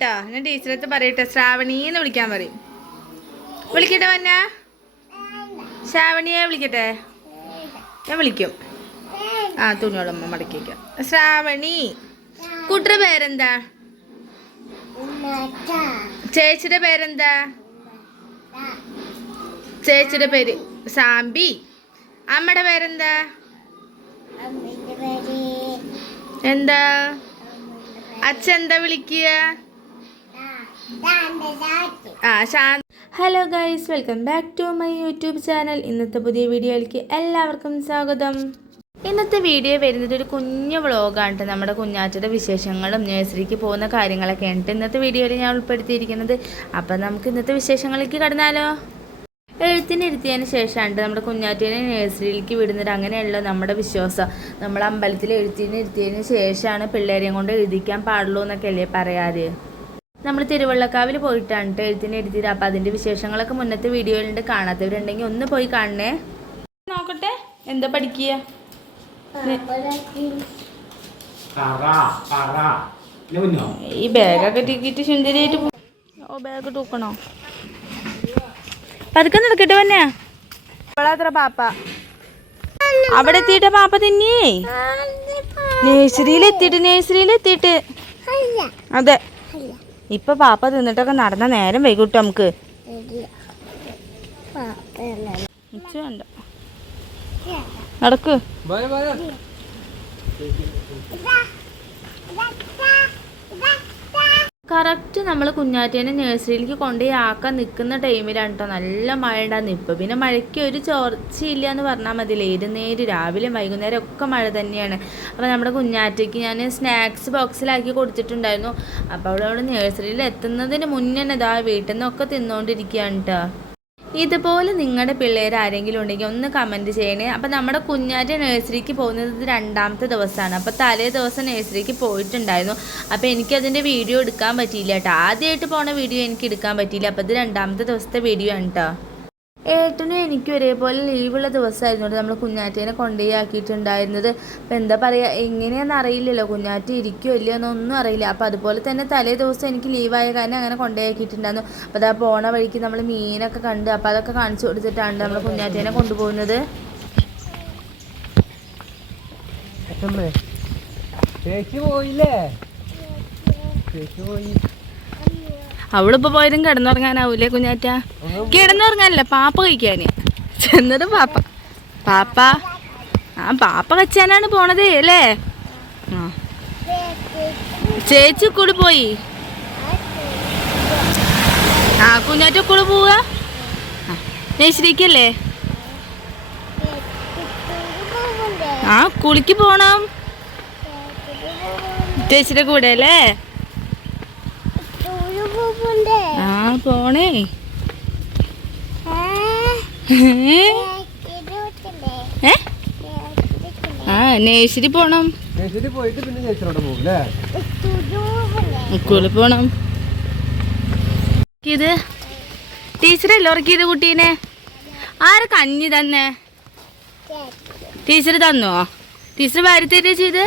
കേട്ടോ. ഞാൻ ടീച്ചറടുത്ത് പറയട്ടെ, ശ്രാവണീന്ന് വിളിക്കാൻ പറയും. വിളിക്കട്ടെ വന്ന ശ്രാവണിയെ വിളിക്കട്ടെ. ഞാൻ വിളിക്കും. ആ തുണിയോടമ്മ മടക്കിക്കാം. ശ്രാവണി. കുട്ടിയുടെ പേരെന്താ? ചേച്ചിയുടെ പേരെന്താ? ചേച്ചിയുടെ പേര് സാമ്പി. അമ്മയുടെ പേരെന്താ? എന്താ? അച്ഛൻ എന്താ വിളിക്കുക? Hello guys, welcome back to my YouTube channel. ഇന്നത്തെ പുതിയ വീഡിയോയിലേക്ക് എല്ലാവർക്കും സ്വാഗതം. ഇന്നത്തെ വീഡിയോ വരുന്നത് ഒരു കുഞ്ഞു വ്ളോഗാണ്. നമ്മുടെ കുഞ്ഞാറ്റയുടെ വിശേഷങ്ങളും നഴ്സറിക്ക് പോകുന്ന കാര്യങ്ങളൊക്കെയാണ് ഇന്നത്തെ വീഡിയോയിൽ ഞാൻ ഉൾപ്പെടുത്തിയിരിക്കുന്നത്. അപ്പം നമുക്ക് ഇന്നത്തെ വിശേഷങ്ങളിലേക്ക് കടന്നാലോ. എഴുത്തിനിരുത്തിയതിന് ശേഷമാണ് നമ്മുടെ കുഞ്ഞാറ്റേനെ നഴ്സറിയിലേക്ക് വിടുന്നത്. അങ്ങനെയുള്ള നമ്മുടെ വിശ്വാസം. നമ്മൾ അമ്പലത്തിൽ എഴുത്തിനിരുത്തിയതിന് ശേഷമാണ് പിള്ളേരെയും കൊണ്ട് എഴുതിക്കാൻ പാടുള്ളൂ എന്നൊക്കെ അല്ലേ പറയാറ്. നമ്മൾ തിരുവള്ളക്കാവിൽ പോയിട്ടാണ് എഴുത്തിനിരുത്തിയത്. അപ്പം അതിൻ്റെ വിശേഷങ്ങളൊക്കെ മുന്നത്തെ വീഡിയോയിലുണ്ട്. കാണാത്തവരുണ്ടെങ്കിൽ ഒന്ന് പോയി കാണണേ. നോക്കട്ടെ എന്താ പഠിക്കുക. ഈ ബാഗൊക്കെ ടിക്കിട്ട് സുന്ദരിയായിട്ട് ബാഗ് തൂക്കണോ? പതുക്കെ നടക്കട്ടെ വന്നെ. അത്ര പാപ്പ അവിടെ എത്തിയിട്ട പാപ്പ തന്നെ നഴ്സറിയിലെത്തിയിട്ട് അതെ. ഇപ്പൊ പാപ്പ തിന്നിട്ടൊക്കെ നടന്ന നേരം വൈകിട്ട് നമുക്ക് വേണ്ട. നടക്ക്. കറക്റ്റ് നമ്മൾ കുഞ്ഞാറ്റേനെ നഴ്സറിയിലേക്ക് കൊണ്ടുപോയി ആക്കാൻ നിൽക്കുന്ന ടൈമിലാണ് കേട്ടോ നല്ല മഴ ഉണ്ടാകുന്നത്. ഇപ്പം പിന്നെ മഴയ്ക്ക് ഒരു ചോർച്ചയില്ല എന്ന് പറഞ്ഞാൽ മതി. നേര് രാവിലെ വൈകുന്നേരം ഒക്കെ മഴ തന്നെയാണ്. അപ്പോൾ നമ്മുടെ കുഞ്ഞാറ്റയ്ക്ക് ഞാൻ സ്നാക്സ് ബോക്സിലാക്കി കൊടുത്തിട്ടുണ്ടായിരുന്നു. അപ്പോൾ അവിടെ നഴ്സറിയിൽ എത്തുന്നതിന് മുന്നേ തന്നെ ഇതാ വീട്ടിൽ നിന്നൊക്കെ തിന്നുകൊണ്ടിരിക്കുകയാണ് കേട്ടോ. ഇതുപോലെ നിങ്ങളുടെ പിള്ളേർ ആരെങ്കിലും ഉണ്ടെങ്കിൽ ഒന്ന് കമൻറ്റ് ചെയ്യണേ. അപ്പോൾ നമ്മുടെ കുഞ്ഞാറ്റ നഴ്സറിക്ക് പോകുന്നത് രണ്ടാമത്തെ ദിവസമാണ്. അപ്പോൾ തലേ ദിവസം നഴ്സറിക്ക് പോയിട്ടുണ്ടായിരുന്നു. അപ്പോൾ എനിക്കതിൻ്റെ വീഡിയോ എടുക്കാൻ പറ്റിയില്ല കേട്ടോ. ആദ്യമായിട്ട് പോണ വീഡിയോ എനിക്ക് എടുക്കാൻ പറ്റിയില്ല. അപ്പോൾ ഇത് രണ്ടാമത്തെ ദിവസത്തെ വീഡിയോ ആണ് കേട്ടോ. ഏട്ടനും എനിക്കും ഒരേപോലെ ലീവുള്ള ദിവസമായിരുന്നു നമ്മൾ കുഞ്ഞാറ്റേനെ കൊണ്ടുപോയി ആക്കിയിട്ടുണ്ടായിരുന്നത്. അപ്പോൾ എന്താ പറയുക, എങ്ങനെയാണെന്ന് അറിയില്ലല്ലോ, കുഞ്ഞാറ്റ ഇരിക്കുമോ ഇല്ലയോ എന്നൊന്നും അറിയില്ല. അപ്പോൾ അതുപോലെ തന്നെ തലേ ദിവസം എനിക്ക് ലീവായ കാരണം അങ്ങനെ കൊണ്ടുപോയി ആക്കിയിട്ടുണ്ടായിരുന്നു. അപ്പോൾ അതാ പോണ വഴിക്ക് നമ്മൾ മീനൊക്കെ കണ്ട് അപ്പോൾ അതൊക്കെ കാണിച്ചു കൊടുത്തിട്ടാണ് നമ്മൾ കുഞ്ഞാറ്റേനെ കൊണ്ടുപോകുന്നത്. അവളിപ്പോ പോയതും കിടന്നുറങ്ങാനാവൂലേ കുഞ്ഞാറ്റ? കിടന്നുറങ്ങാനല്ല, പാപ്പ കഴിക്കാന് ചെന്നത്. പാപ്പ പാപ്പ കച്ചാനാണ് പോണത് അല്ലേ? ചേച്ചി കൂടെ പോയി. കുഞ്ഞാറ്റ കൂടെ പോവുക. നഴ്സറിക്കല്ലേ? കുളിക്ക് പോണം ചേച്ചിയുടെ കൂടെ അല്ലേ? പോണേ. നഴ്സറി പോണം. സ്കൂളിൽ പോണം. ഇത് ടീച്ചറല്ലേ ഉറക്കിയത് കുട്ടീനെ? ആരെ കഞ്ഞി തന്നെ? ടീച്ചർ തന്നോ? ടീച്ചർ വാരി തരുക ചെയ്ത്?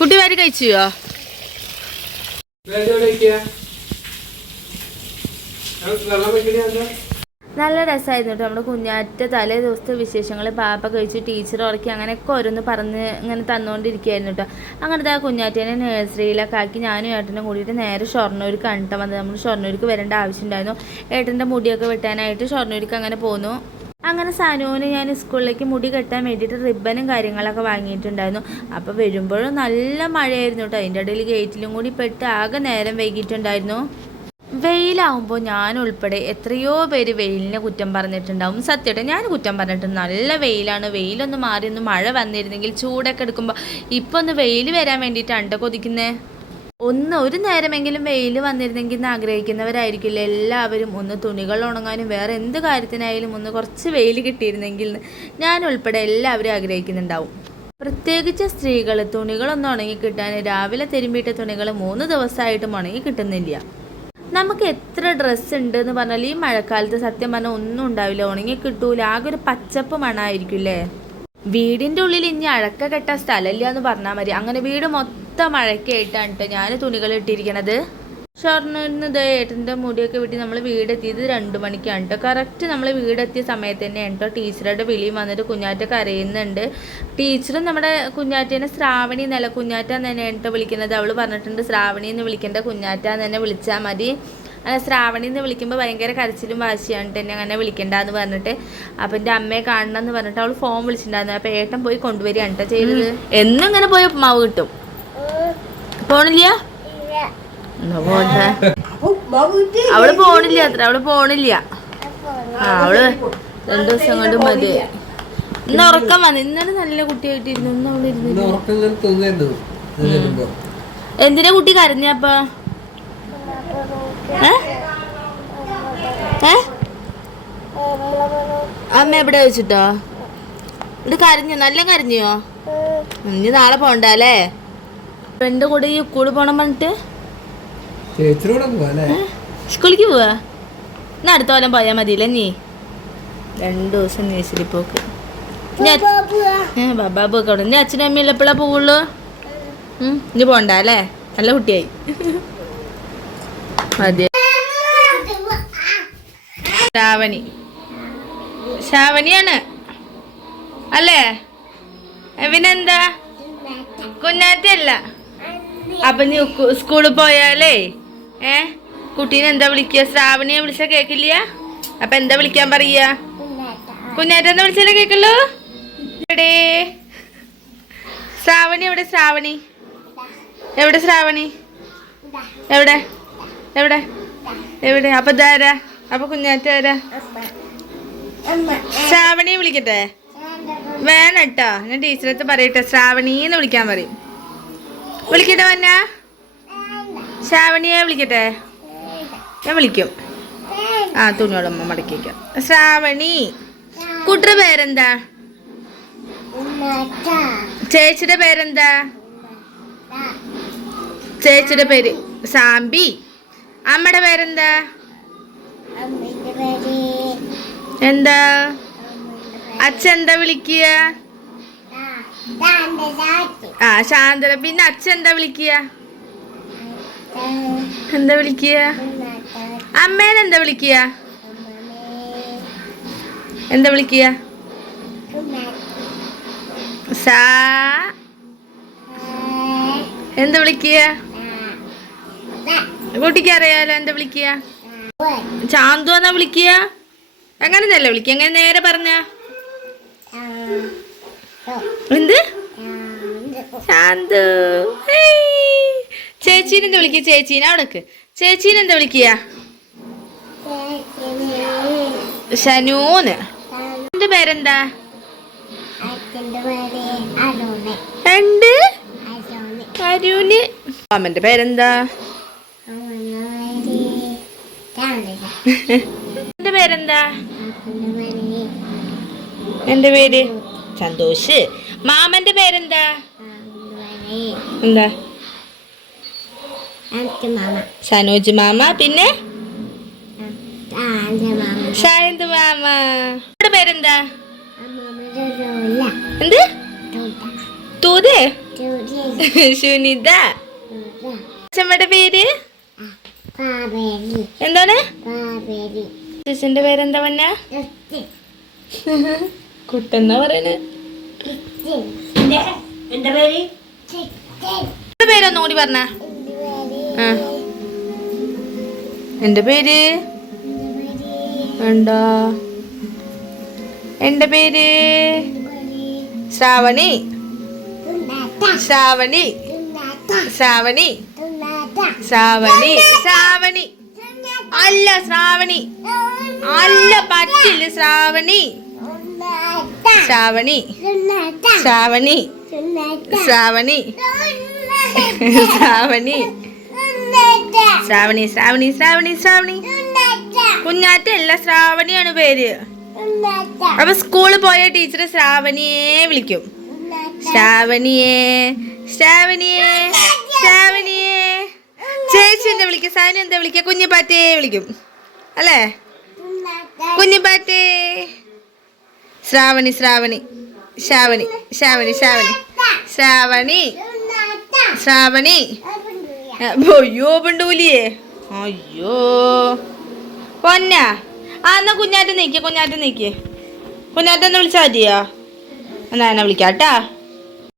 കുട്ടി വാരി കഴിച്ചോ? നല്ല രസമായിരുന്നു കേട്ടോ. നമ്മുടെ കുഞ്ഞാറ്റ തലേ ദിവസത്തെ വിശേഷങ്ങൾ പാപ്പ കഴിച്ചു, ടീച്ചർ ഉറക്കി, അങ്ങനെയൊക്കെ ഓരോന്ന് പറഞ്ഞ് ഇങ്ങനെ തന്നുകൊണ്ടിരിക്കുകയായിരുന്നു കേട്ടോ. അങ്ങനത്തെ ആ കുഞ്ഞാറ്റേനെ നഴ്സറിയിലൊക്കെ ആക്കി ഞാനും ഏട്ടനും കൂടിയിട്ട് നേരെ ഷൊർണ്ണൂർക്ക് കണ്ടിട്ട് വന്നത്. നമ്മൾ ഷൊർണ്ണൂർക്ക് വരേണ്ട ആവശ്യമുണ്ടായിരുന്നു. ഏട്ടൻ്റെ മുടിയൊക്കെ വെട്ടാനായിട്ട് ഷൊർണ്ണൂർക്ക് അങ്ങനെ പോന്നു. അങ്ങനെ സാനുവിന് ഞാൻ സ്കൂളിലേക്ക് മുടി കെട്ടാൻ വേണ്ടിയിട്ട് റിബനും കാര്യങ്ങളൊക്കെ വാങ്ങിയിട്ടുണ്ടായിരുന്നു. അപ്പോൾ വരുമ്പോഴും നല്ല മഴയായിരുന്നു കേട്ടോ. അതിൻ്റെ ഇടയിൽ ഗേറ്റിലും കൂടി പെട്ട് ആകെ നേരം വൈകിട്ടുണ്ടായിരുന്നു. വെയിലാവുമ്പോൾ ഞാൻ ഉൾപ്പെടെ എത്രയോ പേര് വെയിലിനെ കുറ്റം പറഞ്ഞിട്ടുണ്ടാവും. സത്യമായിട്ട് ഞാൻ കുറ്റം പറഞ്ഞിട്ടുണ്ട്. നല്ല വെയിലാണ്, വെയിലൊന്ന് മാറി ഒന്ന് മഴ വന്നിരുന്നെങ്കിൽ ചൂടൊക്കെ എടുക്കുമ്പോൾ. ഇപ്പോൾ ഒന്ന് വെയിൽ വരാൻ വേണ്ടിയിട്ടാണ് കൊതിക്കുന്നത്. ഒരു നേരമെങ്കിലും വെയിൽ വന്നിരുന്നെങ്കിൽ എന്ന് ആഗ്രഹിക്കുന്നവരായിരിക്കില്ല എല്ലാവരും. ഒന്ന് തുണികൾ ഉണങ്ങാനും വേറെ എന്ത് കാര്യത്തിനായാലും ഒന്ന് കുറച്ച് വെയിൽ കിട്ടിയിരുന്നെങ്കിൽ ഞാൻ ഉൾപ്പെടെ എല്ലാവരും ആഗ്രഹിക്കുന്നുണ്ടാവും. പ്രത്യേകിച്ച് സ്ത്രീകൾ തുണികളൊന്നും ഉണങ്ങി കിട്ടാൻ രാവിലെ തിരുമ്പിയിട്ട തുണികൾ 3 ദിവസമായിട്ടും ഉണങ്ങി കിട്ടുന്നില്ല. നമുക്ക് എത്ര ഡ്രസ്സ് ഉണ്ട് എന്ന് പറഞ്ഞാൽ ഈ മഴക്കാലത്ത് സത്യം പറഞ്ഞാൽ ഒന്നും ഉണ്ടാവില്ല, ഉണങ്ങി കിട്ടൂല. ആകെ ഒരു പച്ചപ്പ് മണമായിരിക്കും അല്ലേ? വീടിൻ്റെ ഉള്ളിൽ ഇനി അഴക്ക കെട്ട സ്ഥലമില്ല എന്ന് പറഞ്ഞാൽ മതി. അങ്ങനെ വീട് മൊത്തം കടുത്ത മഴയ്ക്കായിട്ടാണ് കേട്ടോ ഞാൻ തുണികൾ ഇട്ടിരിക്കണത്. ഷൊർണൂരിന്ന് ഏട്ടൻ്റെ മുടിയൊക്കെ വിട്ട് നമ്മൾ വീടെത്തിയത് 2 മണിക്കാണ് കേട്ടോ. കറക്റ്റ് നമ്മൾ വീടെത്തിയ സമയത്ത് തന്നെയാണ് കേട്ടോ ടീച്ചറുടെ വിളിയും വന്നിട്ട് കുഞ്ഞാറ്റ കരയുന്നുണ്ട്. ടീച്ചറും നമ്മുടെ കുഞ്ഞാറ്റേനെ ശ്രാവണി എന്നല്ല കുഞ്ഞാറ്റ എന്ന് തന്നെയാണ് കേട്ടോ വിളിക്കുന്നത്. അവൾ പറഞ്ഞിട്ടുണ്ട് ശ്രാവണി എന്ന് വിളിക്കേണ്ട കുഞ്ഞാറ്റ എന്ന് തന്നെ വിളിച്ചാൽ മതി. ശ്രാവണി എന്ന് വിളിക്കുമ്പോൾ ഭയങ്കര കരച്ചിലും വാശിയാണ് തന്നെ അങ്ങനെ വിളിക്കണ്ടെന്ന് പറഞ്ഞിട്ട്. അപ്പം എൻ്റെ അമ്മയെ കാണണം എന്ന് പറഞ്ഞിട്ട് അവൾ ഫോൺ വിളിച്ചിട്ടുണ്ടായിരുന്നു. അപ്പം ഏട്ടൻ പോയി കൊണ്ടുവരികയാണ് കേട്ടോ ചെയ്തത്. എന്നും ഇങ്ങനെ പോയി മാവ് കിട്ടും. പോണില്ല അവള് പോണില്ല അത്ര അവള് പോണില്ല. അവള് 2 ദിവസം കൊണ്ട് മതി. ഇന്ന് ഉറക്കം വന്നു. ഇന്നലെ നല്ല കുട്ടിയായിട്ടിരുന്നു. ഇന്ന് അവള് ഇരുന്നു. എന്തിനാ കുട്ടി കരഞ്ഞപ്പ? അമ്മ എവിടെ വെച്ചിട്ടോ? ഇത് കരഞ്ഞോ? നല്ല കരഞ്ഞോ? ഇനി നാളെ പോണ്ടല്ലേ? എന്റെ കൂടെ ഈ സ്കൂളിൽ പോണം പറഞ്ഞിട്ട് സ്കൂളിലേക്ക് പോവാ. ഇന്ന് അടുത്ത കൊല്ലം പോയാ മതിയില്ലേ നീ? 2 ദിവസം നേഴ്സറി പോക്ക്. ബാബാബു ഒക്കെ അവിടെ. ഇനി അച്ഛനും അമ്മയും എപ്പോഴാ പോവുള്ളൂ? ഇനി പോണ്ട അല്ലേ? നല്ല കുട്ടിയായി. മതി. ശ്രാവണിയാണ് അല്ലേ? പിന്നെന്താ കുഞ്ഞാറ്റല്ല. അപ്പൊ നീ സ്കൂളിൽ പോയാലേ കുട്ടീനെ എന്താ വിളിക്കുക? ശ്രാവണിയെ വിളിച്ചാ കേക്കില്ല. അപ്പൊ എന്താ വിളിക്കാൻ പറയാ? കുഞ്ഞാറ്റെന്ന് വിളിച്ചാലേ കേക്കുള്ളൂ. എവിടെ ശ്രാവണി? എവിടെ ശ്രാവണി? എവിടെ ശ്രാവണി? എവിടെ എവിടെ എവിടെ? അപ്പൊ ഇതാരാ? അപ്പൊ കുഞ്ഞാറ്റ ആരാ? ശ്രാവണിയെ വിളിക്കട്ടെ? വേണട്ടോ. ഞാൻ ടീച്ചറടുത്ത് പറയട്ടെ ശ്രാവണീന്ന് വിളിക്കാൻ പറയും. വിളിക്കട്ടെ വന്ന? ശ്രാവണിയെ വിളിക്കട്ടെ? ഞാൻ വിളിക്കും. തുണിയോടമ്മ മടക്കി വയ്ക്കാം. ശ്രാവണി. കുട്ടിയുടെ പേരെന്താ? ചേച്ചിയുടെ പേരെന്താ? ചേച്ചിയുടെ പേര് സാമ്പി. അമ്മയുടെ പേരെന്താ? എന്താ? അച്ഛൻ എന്താ വിളിക്കുക? ശാന്തര. പിന്നെ അച്ഛൻ എന്താ വിളിക്കുക? എന്താ വിളിക്കുക? അമ്മേനെന്താ വിളിക്കുക? എന്താ വിളിക്കുക? എന്താ വിളിക്കുക? കുട്ടിക്ക് അറിയാലോ എന്താ വിളിക്കുക? ചാന്തു എന്നാ വിളിക്കുക? അങ്ങനെയല്ല വിളിക്കുക. അങ്ങനെ നേരെ പറഞ്ഞ എന്ത്? ശാന്തു. ചേച്ചീനെന്താ വിളിക്കുക? ചേച്ചീനെ അവിടക്ക്. ചേച്ചീനെന്താ വിളിക്കുക? ഷനൂന്ന്. എന്റെ പേരെന്താ? അരുണ്. അമ്മന്റെ പേരെന്താ? എന്റെ പേരെന്താ? എന്റെ പേര് സന്തോഷ്. മാമന്റെ പേരെന്താ? എന്താ? സനോജ് മാമ. പിന്നെ ഷായന്ത് മാമ. പേരെന്താ? എന്ത്? തൂതേ? സുനിത. അച്ഛമ്മയുടെ പേര് എന്താണ്? ചേച്ചിന്റെ പേരെന്താ? വന്ന കുട്ടെന്നാ പറയണേ. പേരൊന്നും കൂടി പറഞ്ഞ. എന്റെ പേര് എന്താ? എന്റെ പേര് ശ്രാവണി. ശ്രാവണി. ശ്രാവണി. ശ്രാവണി. ശ്രാവണി അല്ല ശ്രാവണി അല്ല. പറ്റില്ല. ശ്രാവണി. ശ്രാവണി. ശ്രാവണി. ശ്രാവണി. ശ്രാവണി. ശ്രാവണി. ശ്രാവണി. ശ്രാവണി. ശ്രാവണി. കുഞ്ഞാറ്റല്ല ശ്രാവണിയാണ് പേര്. അപ്പൊ സ്കൂളിൽ പോയ ടീച്ചർ ശ്രാവണിയെ വിളിക്കും. ശ്രാവണിയെ. ശ്രാവണിയെ. ശ്രാവണിയെ. ചേച്ചി എന്താ വിളിക്കുക? സാനു എന്താ വിളിക്കുക? കുഞ്ഞിപ്പാറ്റേ വിളിക്കും അല്ലേ? കുഞ്ഞിപ്പാറ്റേ. ശ്രാവണി. ശ്രാവണി. ശ്രാവണി. ശ്രാവണി. ശ്രാവണി. ശ്രാവണി. ശ്രാവണി അയ്യോ പെണ്ടൂലിയേ അയ്യോ പൊന്നാ എന്നാ കുഞ്ഞാറ്റ നീക്കിയ കുഞ്ഞാറ്റ നീക്കിയേ കുഞ്ഞാറ്റ ഒന്ന് വിളിച്ചാൽ മതിയോ എന്നാ എന്നെ വിളിക്കാം കേട്ടാ.